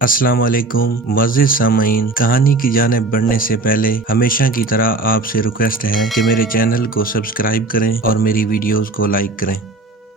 السلام علیکم معزز سامعین، کہانی کی جانب بڑھنے سے پہلے ہمیشہ کی طرح آپ سے ریکویسٹ ہے کہ میرے چینل کو سبسکرائب کریں اور میری ویڈیوز کو لائک کریں۔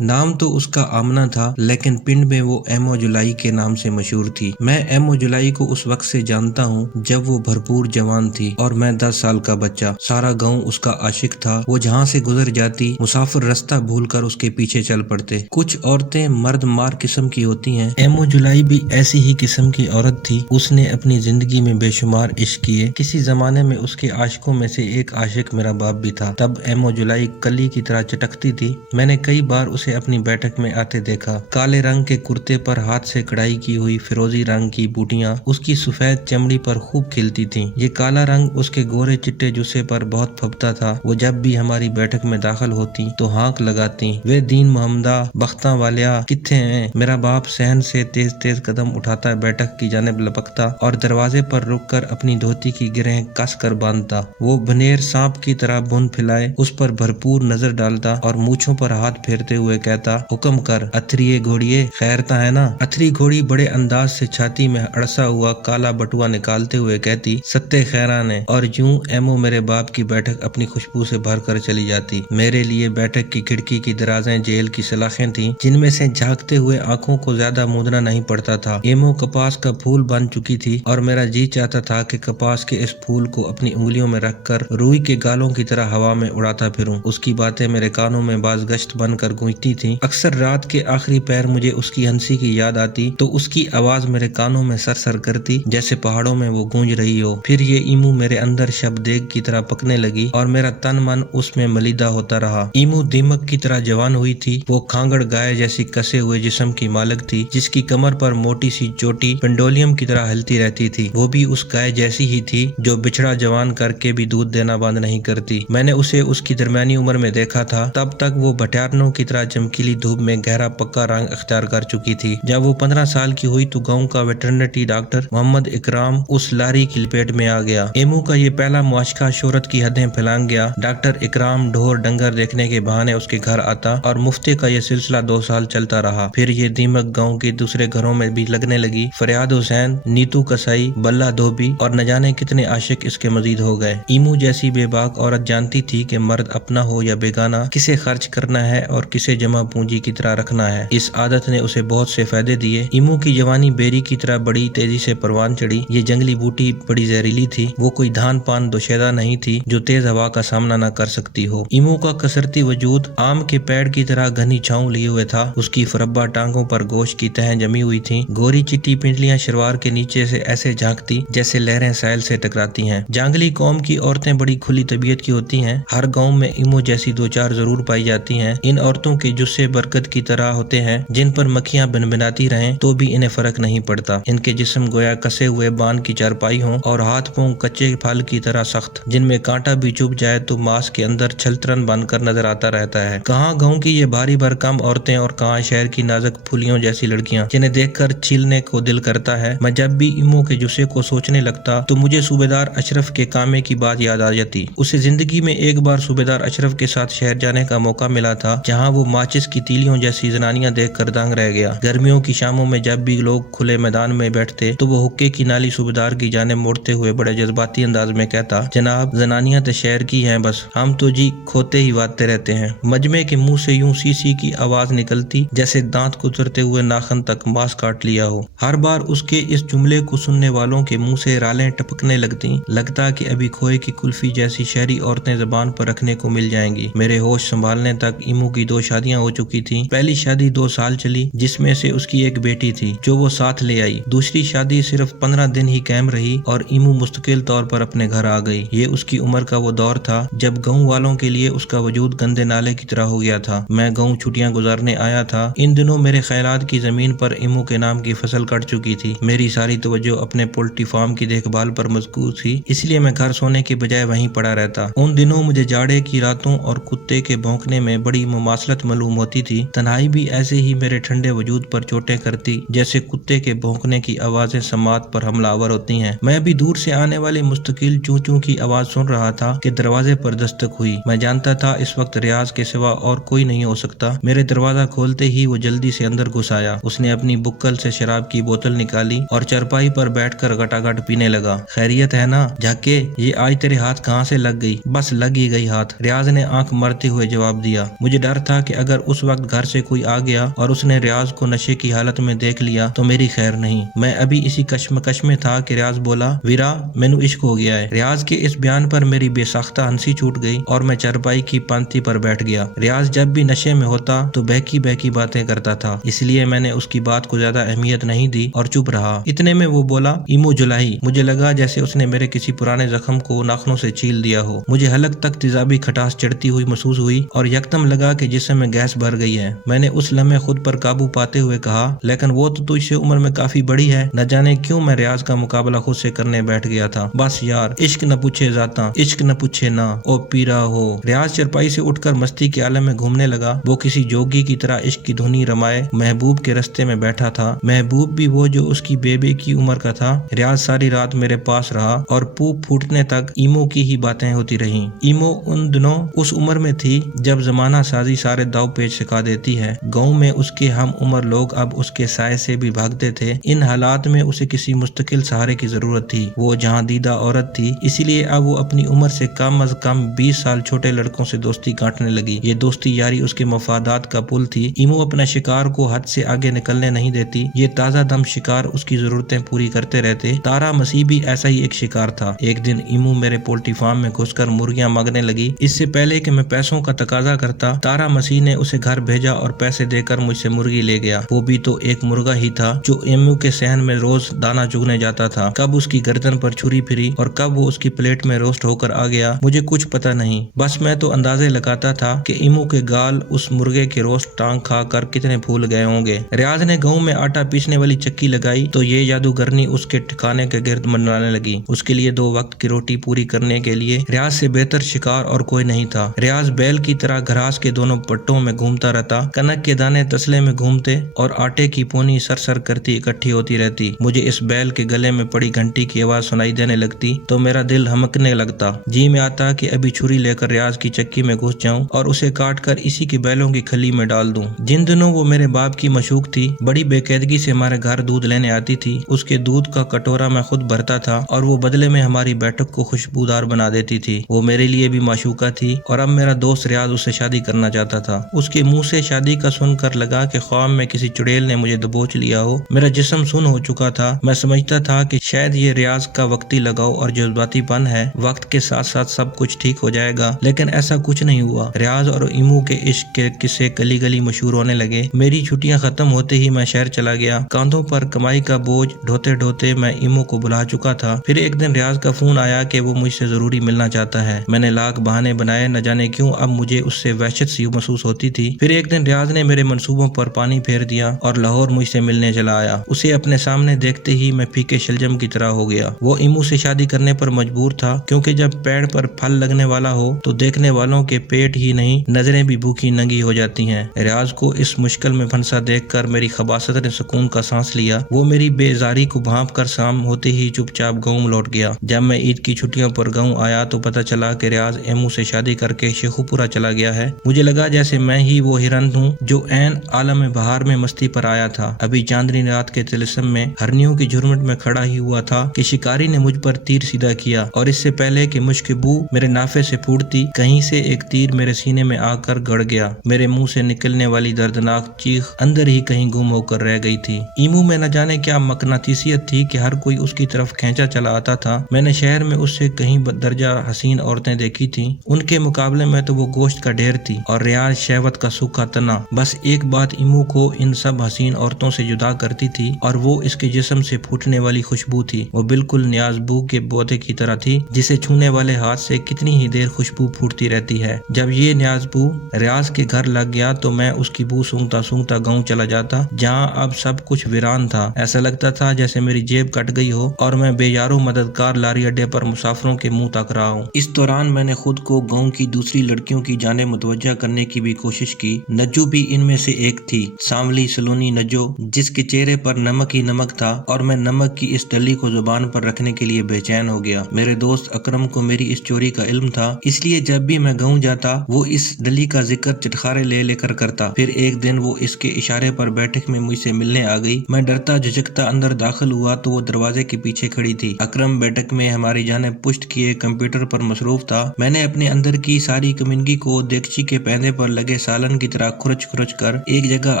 نام تو اس کا آمنہ تھا، لیکن پنڈ میں وہ ایمو جولائی کے نام سے مشہور تھی۔ میں ایمو جولائی کو اس وقت سے جانتا ہوں جب وہ بھرپور جوان تھی اور میں 10 سال کا بچہ۔ سارا گاؤں اس کا عاشق تھا۔ وہ جہاں سے گزر جاتی مسافر رستہ بھول کر اس کے پیچھے چل پڑتے۔ کچھ عورتیں مرد مار قسم کی ہوتی ہیں، ایمو جولائی بھی ایسی ہی قسم کی عورت تھی۔ اس نے اپنی زندگی میں بے شمار عشق کیے۔ کسی زمانے میں اس کے عاشقوں میں سے ایک عاشق میرا باپ بھی تھا۔ تب ایمو جولائی کلی کی طرح چٹکتی تھی۔ میں نے کئی بار اسے اپنی بیٹھک میں آتے دیکھا۔ کالے رنگ کے کرتے پر ہاتھ سے کڑھائی کی ہوئی فیروزی رنگ کی بوٹیاں اس کی سفید چمڑی پر خوب کھلتی تھیں۔ یہ کالا رنگ اس کے گورے چٹے جسے پر بہت پھبتا تھا۔ وہ جب بھی ہماری بیٹھک میں داخل ہوتی تو ہانک لگاتی، "وے دین محمدہ، بختاں والیا کتھے ہیں؟" میرا باپ صحن سے تیز تیز قدم اٹھاتا بیٹھک کی جانب لپکتا اور دروازے پر رک کر اپنی دھوتی کی گرہیں کس کر باندھتا۔ وہ بھنیر سانپ کی طرح بن پھیلائے اس پر بھرپور نظر ڈالتا اور مونچھوں پر ہاتھ پھیرتے ہوئے کہتا، "حکم کر اتھریے گھوڑیے، خیر تا ہے نا؟" اتھری گھوڑی بڑے انداز سے چھاتی میں اڑسا ہوا کالا بٹوا نکالتے ہوئے کہتی، "ستے خیران ہے"، اور یوں ایمو میرے باپ کی بیٹھک اپنی خوشبو سے بھر کر چلی جاتی۔ میرے لیے بیٹھک کی کھڑکی کی درازیں جیل کی سلاخیں تھیں جن میں سے جھانکتے ہوئے آنکھوں کو زیادہ مودنا نہیں پڑتا تھا۔ ایمو کپاس کا پھول بن چکی تھی اور میرا جی چاہتا تھا کہ کپاس کے اس پھول کو اپنی انگلیوں میں رکھ کر روئی کے گالوں کی طرح ہوا میں اڑاتا پھروں۔ اس کی باتیں میرے کانوں میں باز گشت بن کر گونجتی تھیں۔ اکثر رات کے آخری پہر مجھے اس کی ہنسی کی یاد آتی تو اس کی آواز میرے کانوں میں سر سر کرتی جیسے پہاڑوں میں وہ گونج رہی ہو۔ پھر یہ ایمو میرے اندر شب دیگ کی طرح پکنے لگی اور میرا تن من اس میں ملیدہ ہوتا رہا۔ ایمو دیمک کی طرح جوان ہوئی تھی۔ وہ کھانگڑ گائے جیسی کسے ہوئے جسم کی مالک تھی جس کی کمر پر موٹی سی چوٹی پنڈولیم کی طرح ہلتی رہتی تھی۔ وہ بھی اس گائے جیسی ہی تھی جو بچڑا جوان کر کے بھی دودھ دینا بند نہیں کرتی۔ میں نے اسے اس کی درمیانی عمر میں دیکھا تھا، تب تک وہ بھٹیارنوں کی طرح چمکیلی دھوپ میں گہرا پکا رنگ اختیار کر چکی تھی۔ جب وہ 15 سال کی ہوئی تو گاؤں کا ویٹرنری ڈاکٹر محمد اکرام اس لاری کی لپیٹ میں آ گیا۔ ایمو کا یہ پہلا معاشقہ شہرت کی حدیں پھیلانگ گیا۔ ڈاکٹر اکرام ڈھور ڈنگر دیکھنے کے بہانے اس کے گھر آتا اور مفتے کا یہ سلسلہ 2 سال چلتا رہا۔ پھر یہ دیمک گاؤں کے دوسرے گھروں میں بھی لگنے لگی۔ فریاد حسین، نیتو کسائی، بلہ دھوبی اور نہ جانے کتنے عاشق اس کے مزید ہو گئے۔ ایمو جیسی بے باک عورت جانتی تھی کہ مرد اپنا ہو یا بیگانہ کسے خرچ کرنا ہے اور کسے جمع پونجی کی طرح رکھنا ہے۔ اس عادت نے اسے بہت سے فائدے دیے۔ ایمو کی جوانی بیری کی طرح بڑی تیزی سے پروان چڑھی۔ یہ جنگلی بوٹی بڑی زہریلی تھی۔ وہ کوئی دھان پان دوشیدہ نہیں تھی جو تیز ہوا کا سامنا نہ کر سکتی ہو۔ ایمو کا کسرتی وجود آم کے پیڑ کی طرح گھنی چھاؤں لیے ہوئے تھا۔ اس کی فربا ٹانگوں پر گوشت کی تہیں جمی ہوئی تھیں۔ گوری چٹی پنڈلیاں شلوار کے نیچے سے ایسے جھانکتی جیسے لہریں ساحل سے ٹکراتی ہیں۔ جانگلی قوم کی عورتیں بڑی کھلی طبیعت کی ہوتی ہیں۔ ہر گاؤں میں ایمو جیسی 2-4 ضرور پائی جاتی ہیں۔ ان عورتوں کے جسے برکت کی طرح ہوتے ہیں جن پر مکھیاں بنبناتی رہیں تو بھی انہیں فرق نہیں پڑتا۔ ان کے جسم گویا کسے ہوئے بان کی چارپائی ہوں اور ہاتھ پاؤں کچے پھل کی طرح سخت جن میں کانٹا بھی چبھ جائے تو ماس کے اندر چھلترن بن کر نظر آتا رہتا ہے۔ کہاں گاؤں کی یہ بھاری بھرکم عورتیں اور کہاں شہر کی نازک پھولیوں جیسی لڑکیاں جنہیں دیکھ کر چھیلنے کو دل کرتا ہے۔ میں جب بھی ایمو کے جسے کو سوچنے لگتا تو مجھے صوبیدار اشرف کے کامے کی بات یاد آ جاتی۔ اسے زندگی میں ایک بار صوبیدار اشرف کے ساتھ شہر جانے کا موقع ملا تھا جہاں وہ ماچس کی تیلیوں جیسی زنانیاں دیکھ کر دنگ رہ گیا۔ گرمیوں کی شاموں میں جب بھی لوگ کھلے میدان میں بیٹھتے تو وہ حقے کی نالی صوبیدار کی جانب موڑتے ہوئے بڑے جذباتی انداز میں کہتا، "جناب، زنانیاں تو شہر کی ہیں، بس ہم تو جی کھوتے ہی واتے رہتے ہیں"۔ مجمع کے منہ سے یوں سی سی کی آواز نکلتی جیسے دانت کترتے ہوئے ناخن تک ماس کاٹ لیا ہو۔ ہر بار اس کے اس جملے کو سننے والوں کے منہ سے رالیں ٹپکنے لگتی، لگتا کہ ابھی کھوئے کی کلفی جیسی شہری عورتیں زبان پر رکھنے کو مل جائیں گی۔ میرے ہوش سنبھالنے تک ایمو کی 2 شادیاں ہو چکی تھیں۔ پہلی شادی 2 سال چلی جس میں سے اس کی ایک بیٹی تھی جو وہ ساتھ لے آئی۔ دوسری شادی صرف 15 دن ہی قائم رہی اور ایمو مستقل طور پر اپنے گھر آ گئی۔ یہ اس کی عمر کا وہ دور تھا جب گاؤں والوں کے لیے اس کا وجود گندے نالے کی طرح ہو گیا تھا۔ میں گاؤں چھٹیاں گزارنے آیا تھا۔ ان دنوں میرے خیالات کی زمین پر ایمو کے نام کی فصل کٹ چکی تھی۔ میری ساری توجہ اپنے پولٹری فارم کی دیکھ بھال پر مذکور تھی، اس لیے میں گھر سونے کے بجائے وہیں پڑا رہتا۔ ان دنوں مجھے جاڑے کی راتوں اور کتے کے بھونکنے میں بڑی مماثلت मालूम होती थी। तन्हाई भी ऐसे ही मेरे ठंडे वजूद पर चोटें करती जैसे कुत्ते के भौंकने की आवाजें समात पर हमलावर होती हैं। मैं भी दूर से आने वाली मुस्तकिल चूं चूं की आवाज सुन रहा था कि दरवाजे पर दस्तक हुई। मैं जानता था इस वक्त रियाज के सिवा और कोई नहीं हो सकता। मेरे दरवाजा खोलते ही वो जल्दी से अंदर घुस आया। उसने अपनी बुक्कल से शराब की बोतल निकाली और चरपाई पर बैठकर गटागट पीने लगा। खैरियत है ना जाके, ये आज तेरे हाथ कहाँ से लग गई? बस लग ही गई हाथ, रियाज ने आंख मरते हुए जवाब दिया। मुझे डर था कि अगर उस वक्त घर से कोई आ गया और उसने रियाज को नशे की हालत में देख लिया तो मेरी खैर नहीं। मैं अभी इसी कश्मकश में था कि रियाज बोला, वीरा मैनू इश्क हो गया है। रियाज के इस बयान पर मेरी बेसाख्ता हंसी छूट गई और मैं चरपाई की पांति पर बैठ गया। रियाज जब भी नशे में होता तो बहकी बहकी बातें करता था, इसलिए मैंने उसकी बात को ज्यादा अहमियत नहीं दी और चुप रहा। इतने में वो बोला, इमो जुलाही। मुझे लगा जैसे उसने मेरे किसी पुराने जख्म को नाखूनों से छील दिया हो। मुझे हलक तक तेजाबी खटास चढ़ती हुई महसूस हुई और यकदम लगा कि जिस्म में गैस भर गई है। मैंने उस लम्हे खुद पर काबू पाते हुए कहा, लेकिन वो तो तुझसे उम्र में काफी बड़ी है। न जाने क्यों मैं रियाज का मुकाबला खुद से करने बैठ गया था। बस यार, इश्क न पूछे जाता, इश्क न पूछे ना, ओ पीरा हो। रियाज चरपाई से उठकर मस्ती के आलम में घूमने लगा। वो किसी जोगी की तरह इश्क की धुनी रमाए महबूब के रस्ते में बैठा था। महबूब भी वो जो उसकी बेबे की उम्र का था। रियाज सारी रात मेरे पास रहा और पूप फूटने तक ईमो की ही बातें होती रहीं। ईमो उन दिनों उस उम्र में थी जब जमाना साजी सारे दाव पेच सिखा देती है। गाँव में उसके हम उम्र लोग अब उसके साय से भी भागते थे। इन हालात में उसे किसी मुस्तकिल सहारे की जरूरत थी। वो जहाँ दीदा औरत थी, इसीलिए अब वो अपनी उम्र से कम अज कम 20 साल छोटे लड़कों से दोस्ती काटने लगी। ये दोस्ती यारी उसके मफादात का पुल थी। ईमो अपना शिकार को हद से आगे निकलने नहीं देती। ये ताजा दम शिकार उसकी जरूरतें पूरी करते रहते। तारा मसीह भी ऐसा ही एक शिकार था। एक दिन ईमो मेरे पोल्ट्री फार्म में घुसकर मुर्गियां मांगने लगी। इससे पहले कि मैं पैसों का तकाजा करता, तारा मसीह ने उसे घर भेजा और पैसे देकर मुझसे मुर्गी ले गया। वो भी तो एक मुर्गा ही था जो ईमो के सहन में रोज दाना चुगने जाता था। कब उसकी गर्दन पर छुरी फिरी और कब वो उसकी प्लेट में रोस्ट होकर आ गया, मुझे कुछ पता नहीं। बस मैं तो अंदाजे लगाता था कि ईमो के गाल उस मुर्गे के रोस्ट टांग खा कर कितने फूल गए होंगे। रियाज ने गाँव में आटा पीसने वाली चक्की लगाई तो ये जादूगरनी उसके ठिकाने के गिर्द मंडराने लगी। उसके लिए 2 वक्त की रोटी पूरी करने के लिए रियाज से बेहतर शिकार और कोई नहीं था। रियाज बैल की तरह घरास के दोनों पट्टों में घूमता रहता। कनक के दाने तसले में घूमते और आटे की पोनी सर करती इकट्ठी होती रहती। मुझे इस बैल के गले में पड़ी घंटी की आवाज सुनाई देने लगती तो मेरा दिल हमकने लगता। जी में आता कि अभी छुरी लेकर रियाज की चक्की में घुस जाऊं और उसे काट कर इसी के बैलों की खली में डाल दूं। जिन दिनों वो मेरे बाप की मशूक थी, बड़ी बेकायदगी से हमारे घर दूध लेने आती थी। उसके दूध का कटोरा मैं खुद भरता था और वो बदले में हमारी बैठक को खुशबूदार बना देती थी। वो मेरे लिए भी माशूका थी और अब मेरा दोस्त रियाज उससे शादी करना चाहता था। उसके मुंह से शादी का सुनकर लगा कि ख्वाब में किसी चुड़ैल ने मुझे दबोच लिया हो। मेरा जिस्म सुन हो चुका था। मैं समझता था कि शायद ये रियाज का वक्ती लगाव और जज्बातीपन है, वक्त के साथ साथ सब कुछ ठीक हो जाएगा, लेकिन ऐसा कुछ नहीं हुआ। रियाज और ईमो के इश्क के किस्से गली गली मशहूर होने लगे। मेरी छुट्टियां खत्म होते ही मैं शहर चला गया। कांधों पर कमाई का बोझ ढोते ढोते मैं ईमो को बुला चुका था। फिर एक दिन रियाज का फोन आया कि वो मुझसे जरूरी मिलना चाहता है। मैंने लाख बहाने बनाए, न जाने क्यों अब मुझे उससे वहशत सी महसूस होती थी। फिर एक दिन रियाज ने मेरे मंसूबों पर पानी फेर दिया और लाहौर मुझसे मिलने चला आया। उसे अपने सामने देखते ही मैं फीके शलजम की तरह हो गया। वो ईमो से शादी करने पर मजबूर था, क्योंकि जब पेड़ पर फल लगने वाला हो तो देखने वालों के पेट ही नहीं, नजरें भी भूखी नंगी हो जाती हैं। रियाज को इस मुश्किल में फंसा देखकर मेरी खबासत ने सुकून का सांस लिया। वो मेरी बेजारी को भांप कर शाम होते ही चुपचाप गाँव लौट गया। जब मैं ईद की छुट्टियों पर गाँव आया तो पता चला कि रियाज ईमो से शादी करके शेखुपुरा चला गया है। मुझे लगा जैसे मैं ही वो हिरन हूँ जो ऐन आलम बहार में मस्ती पर आया था। अभी चांदनी रात के तिलस्म में हरनियों की झुरमुट में खड़ा ही हुआ था कि शिकारी ने मुझ पर तीर सीधा किया और इससे पहले कि मुझकी बू मेरे नाफे से फूटती, कहीं से एक तीर मेरे सीने में आकर गड़ गया। मेरे मुंह से निकलने वाली दर्दनाक चीख अंदर ही कहीं गुम होकर रह गई थी। ईमो में न जाने क्या मकनातीसियत थी कि हर कोई उसकी तरफ खींचा चला आता था। मैंने शहर में उससे कहीं दर्जा हसीन औरतें देखी थी, उनके मुकाबले में तो वो गोश्त का ढेर थी और रियाज शहवत का सूखा तना। बस एक बात ईमो को इन सब हसीन औरतों से जुदा करती थी और वो इसके जिस्म से फूटने वाली खुशबू थी। वो बिल्कुल न्याज़बू के पौधे की तरह थी जिसे छूने वाले हाथ से कितनी ही देर खुशबू फूटती रहती है। जब ये न्याज़बू रियाज के घर लग गया तो मैं उसकी बू सूंघता सूंघता गाँव चला जाता, जहाँ अब सब कुछ वीरान था। ऐसा लगता था जैसे मेरी जेब कट गई हो और मैं बेयारो मददगार लारी अड्डे पर मुसाफिरों के मुंह तक रहा हूँ। इस दौरान मैंने खुद को गाँव की दूसरी लड़कियों की जाने मुतवज्जा करने की भी कोशिश की। नज्जू भी इनमें से एक थी, सांवली सलोनी नज्जो, जिसके चेहरे पर नमक ही नमक था, और मैं नमक की इस डली को जुबान पर रखने के लिए बेचैन हो गया। मेरे दोस्त अकरम को मेरी इस चोरी का इल्म था, इसलिए जब भी मैं गाँव जाता वो इस डली का जिक्र चटखारे ले लेकर करता। फिर एक दिन वो इसके इशारे पर बैठक में मुझसे मिलने आ गई। मैं डरता झिझकता अंदर दाखिल हुआ तो वो दरवाजे के पीछे खड़ी थी। अकरम बैठक में हमारी जानिब पुश्त किए कंप्यूटर पर मसरूफ था। मैंने अपने अंदर की सारी कमीनगी को देगची के पैंदे पर लगे सालन की तरह खुरच खुरच कर एक जगह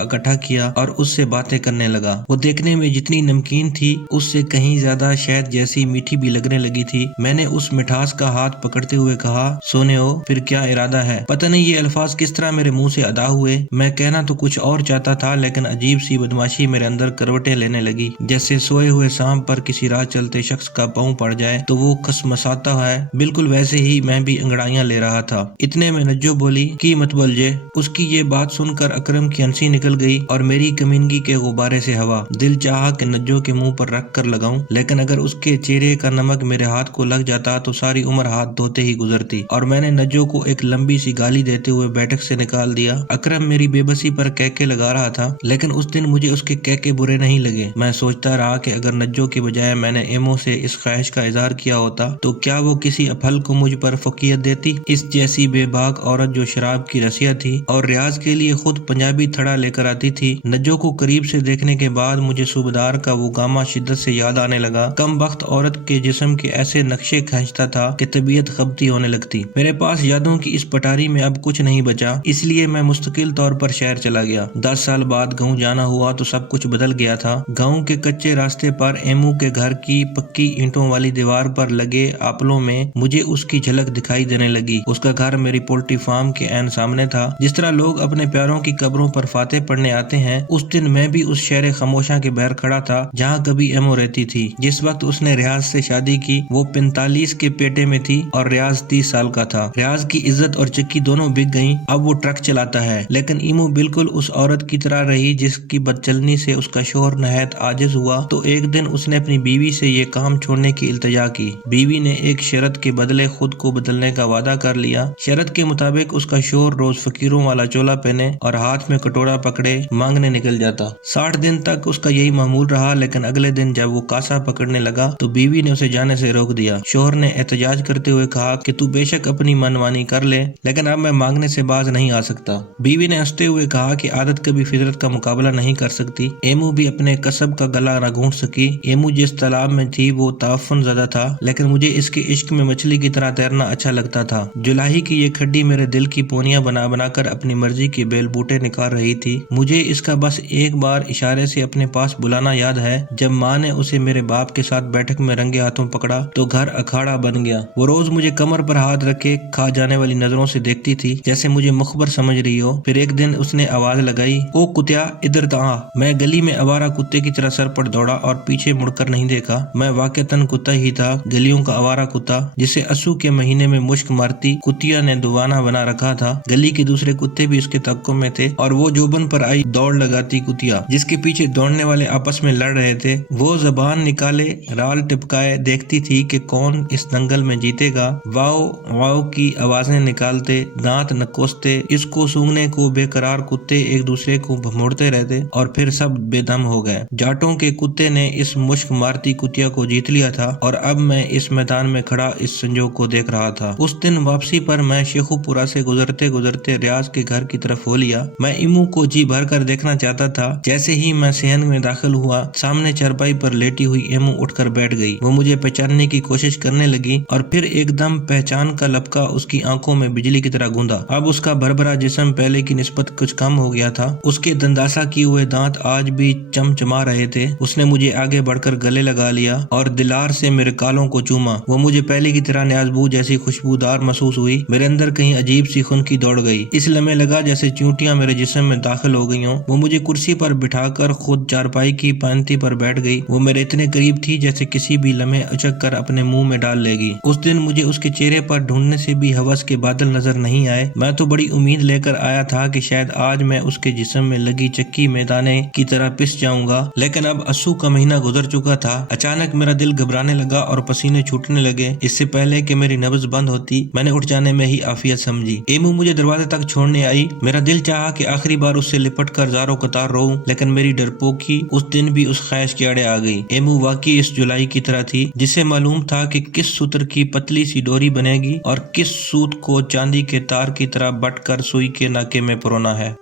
इकट्ठा किया और उससे बातें करने लगा। वो देखने में जितनी नमकीन थी उससे कहीं ज्यादा शहद जैसी मीठी भी लगने लगी थी। मैंने उस मिठास का हाथ पकड़ते हुए कहा, सोने हो, फिर क्या इरादा है? पता नहीं ये अल्फाज किस तरह मेरे मुंह से अदा हुए। मैं कहना तो कुछ और चाहता था, लेकिन अजीब सी बदमाशी मेरे अंदर करवटें लेने लगी। जैसे सोए हुए सांप पर किसी राह चलते शख्स का पांव पड़ जाए तो वो खसमसाता है, बिल्कुल वैसे ही मैं भी अंगड़ाइयां ले रहा था। इतने में नज्जो बोली, की मत बोलजे। उसकी ये बात सुनकर अकरम की हंसी निकल गई और मेरी कमीनगी के गुब्बारे से हवा। दिल चाहा कि नज्जो के मुंह पर रख कर लगाऊं, लेकिन अगर उसके चेहरे का नमक मेरे हाथ को लग जाता तो सारी उम्र हाथ धोते ही गुजरती। और मैंने नज्जो को एक लंबी सी गाली देते हुए बैठक से निकाल दिया। अकरम मेरी बेबसी पर कहके लगा रहा था, लेकिन उस दिन मुझे उसके कहके बुरे नहीं लगे। मैं सोचता रहा कि अगर नज्जो की बजाय मैंने एमो से इस ख्वाहिश का इजहार किया होता तो क्या वो किसी अफल को मुझ पर फकीयत देती। इस जैसी बेबाक औरत जो शराब की रसिया थी और रियाज के लिए खुद पंजाबी थड़ा लेकर आती थी। नज्जो को करीब से देखने के बाद मुझे सूबेदार का वो गामा शिद्दत से याद आने लगा। कम वक्त औरत के जिस्म के ऐसे नक्शे खींचता था कि तबीयत खबती होने लगती। मेरे पास यादों की इस पटारी में अब कुछ नहीं बचा, इसलिए मैं मुस्तकिल तौर पर शहर चला गया। 10 साल बाद गाँव जाना हुआ तो सब कुछ बदल गया था। गाँव के कच्चे रास्ते पर एमू के घर की पक्की ईंटों वाली दीवार पर लगे आपलों में मुझे उसकी झलक दिखाई देने लगी। उसका घर मेरी पोल्ट्री फार्म के ऐन सामने था। जिस तरह लोग अपने प्यारों की कब्रों पर फाते पढ़ने आते हैं, उस दिन मैं भी उस शहर खामोशा के बाहर खड़ा था जहाँ कभी एमो रहती थी। जिस वक्त उसने रियाज से शादी की वो 45 के पेटे में थी और रियाज 30 साल का था। रियाज की इज्जत और चक्की दोनों बिक गईं। अब वो ट्रक चलाता है, लेकिन ईमू बिल्कुल उस औरत की तरह रही जिसकी बदचलनी से उसका शोहर नहायत आजिज हुआ। तो एक दिन उसने अपनी बीवी से ये काम छोड़ने की इल्तिजा की। बीवी ने एक शर्त के बदले खुद को बदलने का वादा कर लिया। शर्त के मुताबिक उसका शोहर रोज फकीरों वाला चोला पहने और हाथ में कटोरा पकड़े मांगने निकल जाता। 60 दिन तक उसका यही मामूल रहा, लेकिन अगले दिन जब वो कासा पकड़ने लगा तो बीवी ने उसे जाने से रोक दिया। शोहर ने एहतजाज करते हुए कहा कि तू बेशक अपनी मनमानी कर ले, लेकिन अब मैं मांगने से बाज नहीं आ सकता। बीवी ने हंसते हुए कहा कि आदत कभी फितरत का मुकाबला नहीं कर सकती। एमू भी अपने कसब का गला न घूंट सकी। एमू जिस तालाब में थी वो ताफन ज़्यादा था, लेकिन मुझे इसके इश्क में मछली की तरह तैरना अच्छा लगता था। जुलाही की ये खड्डी मेरे दिल की पोनियां बना बना कर अपनी मर्जी के बेल बूटे निकाल रही थी। मुझे इसका बस एक बार इशारे से अपने पास बुलाना याद है। जब माँ ने उसे मेरे बाप के साथ बैठक में रंगे हाथों पकड़ा तो घर अखाड़ा बन गया। वो रोज मुझे कमर पर हाथ रखे खा जाने वाली नजरों से देखती थी, जैसे मुझे मुखबर समझ रही हो। फिर एक दिन उसने आवाज लगाई, ओ कुतिया इधर आ। मैं गली में आवारा कुत्ते की तरह सर पर दौड़ा और पीछे मुड़कर नहीं देखा। मैं वाकईतन कुत्ता ही था, गलियों का आवारा कुत्ता जिसे असू के महीने में मुश्क मारती कुतिया ने दुवाना बना रखा था। गली के दूसरे कुत्ते भी उसके तक्कों में थे और वो जोबन पर आई दौड़ लगाती कुतिया जिसके पीछे दौड़ने वाले आपस में लड़ रहे थे। वो जबान निकाले राल टिपकाए देखती थी कि कौन इस दंगल में जीतेगा। वाओ वाओ की आवाजें निकालते, दांत नकोसते, इसको सूंघने को बेकरार कुत्ते एक दूसरे को भमोड़ते रहते और फिर सब बेदम हो गए। जाटों के कुत्ते ने इस मुश्क मारती कुतिया को जीत लिया था और अब मैं इस मैदान में खड़ा इस संजोग को देख रहा था। उस दिन वापसी पर मैं शेखुपुरा से गुजरते गुजरते रियाज के घर की तरफ हो लिया। मैं इमू को जी भर कर देखना चाहता था। जैसे ही मैं सहन में दाखिल हुआ, सामने चारपाई पर लेटी हुई इमू उठकर बैठ गई। वो मुझे पहचानने की कोशिश करने लगी और फिर एकदम पहचान का लपका उसकी आंखों में बिजली की तरह गूंदा। अब उसका भरभरा जिस्म पहले की निस्बत कुछ कम हो गया था। उसके दंदासा किए हुए दांत आज भी चमचमा रहे थे। उसने मुझे आगे बढ़कर गले लगा लिया और दिलार से मेरे कालों को चूमा। वो मुझे पहले की तरह न्याज़बू जैसी खुशबूदार महसूस हुई। मेरे अंदर कहीं अजीब सी खुनकी दौड़ गई। इस लम्हे लगा जैसे चींटियां मेरे जिस्म में दाखिल हो गई हों। वो मुझे कुर्सी पर बिठाकर खुद चारपाई की पांति पर बैठ गई। वो मेरे इतने करीब थी जैसे किसी भी लम्हे उचक कर अपने मुंह में डाल लेगी। उस दिन मुझे उसके चेहरे पर ढूंढने से भी हवस के बादल नजर नहीं आए। मैं तो बड़ी उम्मीद लेकर आया था कि शायद आज मैं उसके जिस्म में लगी चक्की में दाने की तरह पिस जाऊंगा, लेकिन अब अस्सू का महीना गुजर चुका था। अचानक मेरा दिल घबराने लगा और पसीने छूटने लगे। इससे पहले कि मेरी नब्ज बंद होती मैंने उठ जाने में ही आफियत समझी। एमू मुझे दरवाजे तक چھوڑنے آئی، میرا دل چاہا کہ آخری بار اس سے لپٹ کر زاروں قطار روؤں، لیکن میری ڈرپوکی اس دن بھی اس خواہش کے آڑے آ گئی۔ ایمو واقعی اس جولائی کی طرح تھی جسے معلوم تھا کہ کس سوتر کی پتلی سی ڈوری بنے گی اور کس سوت کو چاندی کے تار کی طرح بٹ کر سوئی کے ناکے میں پرونا ہے۔